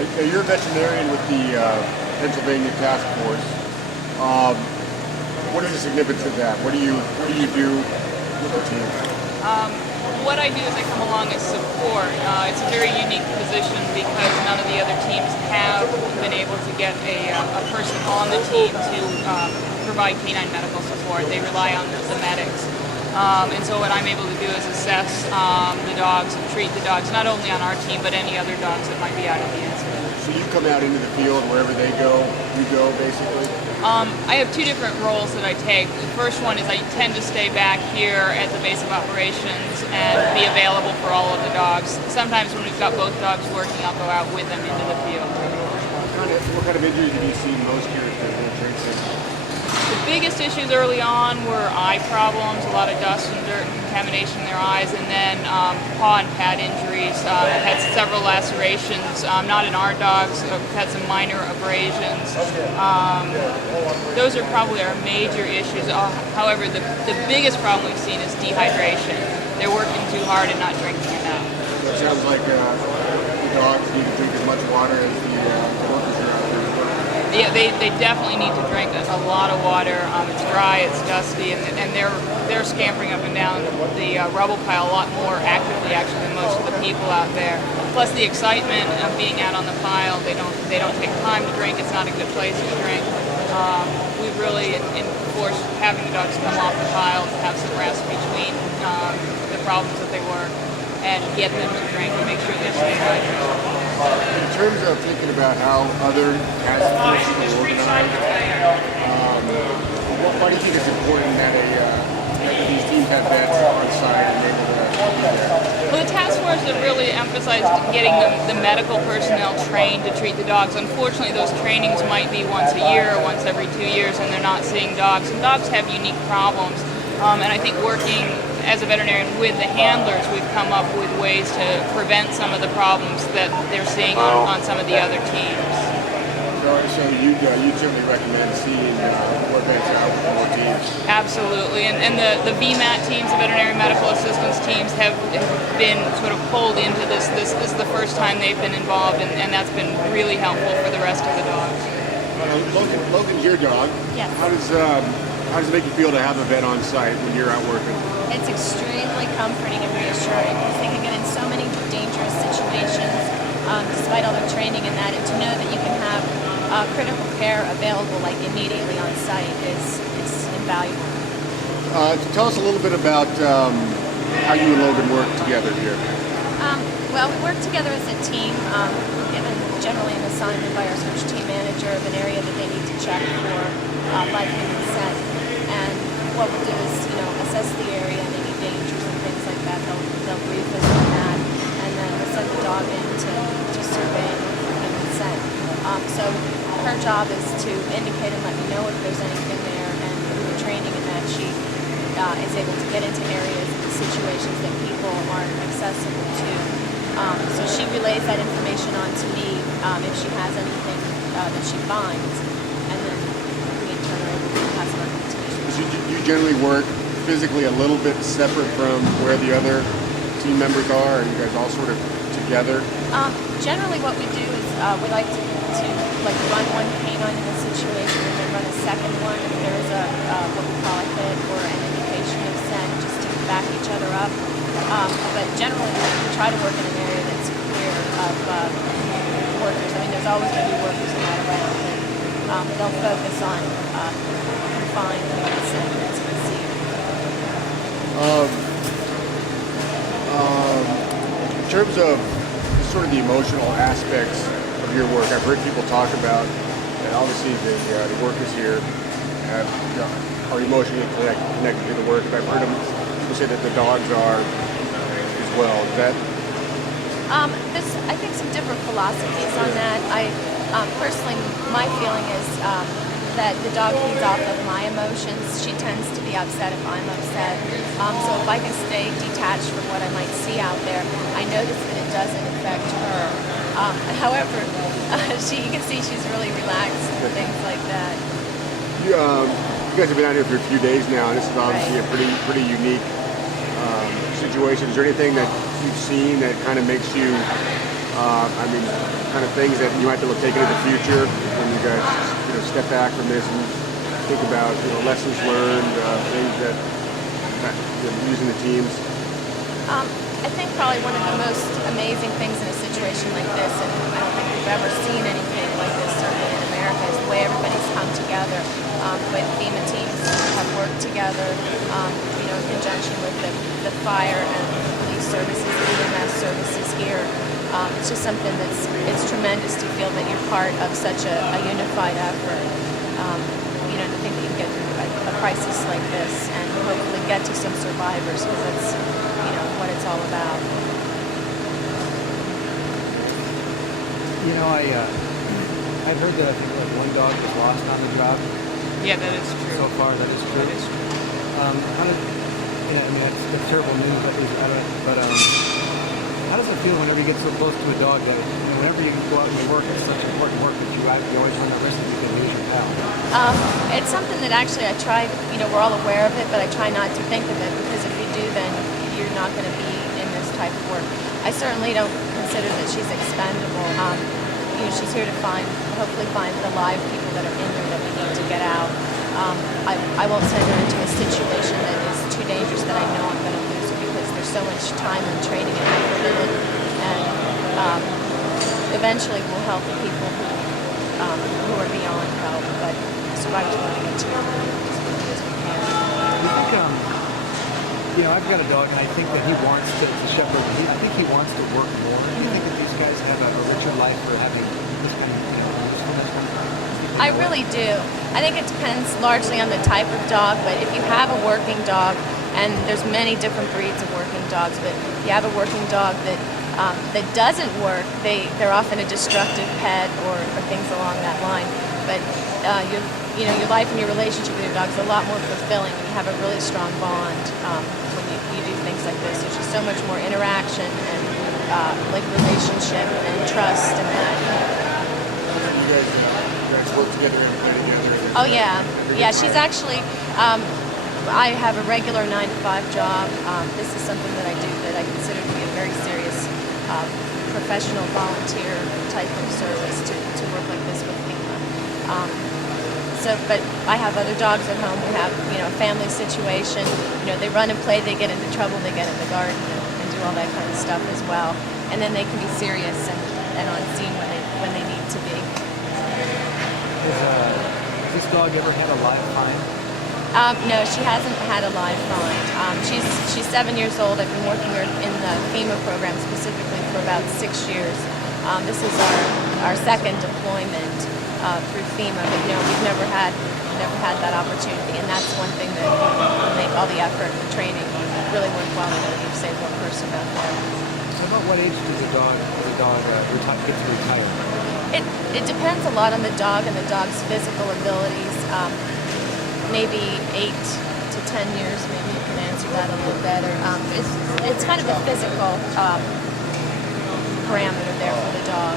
You're a veterinarian with the Pennsylvania Task Force. Um, what is the significance of that? What do you do with the team? What I do is I come along as support. It's a very unique position because none of the other teams have been able to get a person on the team to provide canine medical support. They rely on the medics. And so what I'm able to do is assess the dogs and treat the dogs, not only on our team, but any other dogs that might be out of the incident. So you come out into the field wherever they go, you go basically? I have two different roles that I take. The first one is I tend to stay back here at the base of operations and be available for all of the dogs. Sometimes when we've got both dogs working, I'll go out with them into the field. What kind of injuries have you seen most here at the drink center? The biggest issues early on were eye problems, a lot of dust and dirt and contamination in their eyes, and then paw and pad injuries. I've had several lacerations, not in our dogs. I've had some minor abrasions. Those are probably our major issues. However, the biggest problem we've seen is dehydration. They're working too hard and not drinking enough. So it sounds like the dogs need to drink as much water as the workers are out there. Yeah, they definitely need to drink a lot of water. It's dry, it's dusty, and they're scampering up and down the rubble pile a lot more actively actually than most of the people out there. Plus the excitement of being out on the pile. They don't take time to drink. It's not a good place to drink. We've really enforced having the dogs come off the pile to have some rest between the problems that they were, and get them to drink and make sure they stay hydrated. In terms of thinking about how other task forces are organized, why do you think it's important that these teams have vets on site and able to do that? Well, the task force have really emphasized getting the medical personnel trained to treat the dogs. Unfortunately, those trainings might be once a year or once every 2 years, and they're not seeing dogs. And dogs have unique problems. And I think working as a veterinarian with the handlers, we've come up with ways to prevent some of the problems that they're seeing on some of the other teams. So you certainly recommend seeing more vets out with more teams? Absolutely, and the VMAT teams, the veterinary medical assistance teams, have been sort of pulled into this. This is the first time they've been involved, and that's been really helpful for the rest of the dogs. Logan's your dog. Yes. How does it make you feel to have a vet on site when you're out working? It's extremely comforting and reassuring because they can get in so many dangerous situations despite all their training and that, and to know that you can have critical care available like immediately on site is invaluable. Tell us a little bit about how you and Logan work together here. Well, we work together as a team, given generally an assignment by our search team manager of an area that they need to check for live human scent. And what we'll do is, assess the area and any dangers and things like that. They'll brief us on that, and then we'll send the dog in to survey for human scent. So her job is to indicate and let me know if there's anything there, and through the training in that she is able to get into areas and situations that people aren't accessible to. So she relays that information on to me if she has anything that she finds, and then we in turn are able to pass it on to me. You generally work physically a little bit separate from where the other team members are, and you guys all sort of together? Generally what we do is we like to run one canine in a situation and then run a second one if there's what we call a hit or an indication of scent, just to back each other up. But generally we try to work in an area that's clear of workers. I mean, there's always going to be workers in that around, and they'll focus on confined human scent that's received. In terms of sort of the emotional aspects of your work, I've heard people talk about that obviously the workers here are emotionally connected to the work. I've heard them people say that the dogs are as well. Is that? There's, I think, some different philosophies on that. Personally, my feeling is that the dog feeds off of my emotions. She tends to be upset if I'm upset. So if I can stay detached from what I might see out there, I notice that it doesn't affect her. However, you can see she's really relaxed and things like that. You guys have been out here for a few days now, and this is obviously a pretty unique situation. Is there anything that you've seen that kind of makes you I mean, kind of things that you might be able to take into the future when you guys, step back from this and think about, lessons learned, things that using the teams. I think probably one of the most amazing things in a situation like this, and I don't think we've ever seen anything like this certainly in America, is the way everybody's come together. The way the FEMA teams have worked together, in conjunction with the fire and police services, the EMS services here. It's just something it's tremendous to feel that you're part of such a unified effort. To think that you can get through a crisis like this and hopefully get to some survivors, because that's what it's all about. I've heard that I think like one dog was lost on the job. Yeah, that is true. So far, that is true. That is true. That's terrible news. But how does it feel whenever you get so close to a dog that whenever you go out and you work, it's such important work that you always run the risk that you can lose your pal? It's something that actually I try. We're all aware of it, but I try not to think of it, because if you do, then you're not going to be in this type of work. I certainly don't consider that she's expendable. She's here to hopefully find the live people that are in there that we need to get out. I won't send her into a situation that is too dangerous that I know I'm going to lose her, because there's so much time and training and effort in it, and eventually we'll help the people who are beyond help, but survivors want to get to them as quickly as we can. I've got a dog, and I think that he wants to shepherd. I think he wants to work more. Do you think that these guys have a richer life for having this kind of usefulness? I really do. I think it depends largely on the type of dog, but if you have a working dog, and there's many different breeds of working dogs, but if you have a working dog that doesn't work, they're often a destructive pet or things along that line. But your life and your relationship with your dog is a lot more fulfilling when you have a really strong bond when you do things like this. There's just so much more interaction and like relationship and trust and that. You guys work together every day together. Oh yeah, she's actually. I have a regular 9-to-5 job. This is something that I do that I consider to be a very serious professional volunteer type of service to work like this with FEMA. But I have other dogs at home. We have a family situation. They run and play. They get into trouble. They get in the garden and do all that kind of stuff as well. And then they can be serious and on scene when they need to be. Has this dog ever had a live find? No, she hasn't had a live find. She's 7 years old. I've been working her in the FEMA program specifically for about 6 years. This is our second deployment through FEMA, but we've never had that opportunity, and that's one thing that will make all the effort and the training really worthwhile. To know that you've saved one person out there. So about what age does the dog get to retire? It depends a lot on the dog and the dog's physical abilities. Maybe 8 to 10 years, maybe you can answer that a little better. It's kind of a physical parameter there for the dog.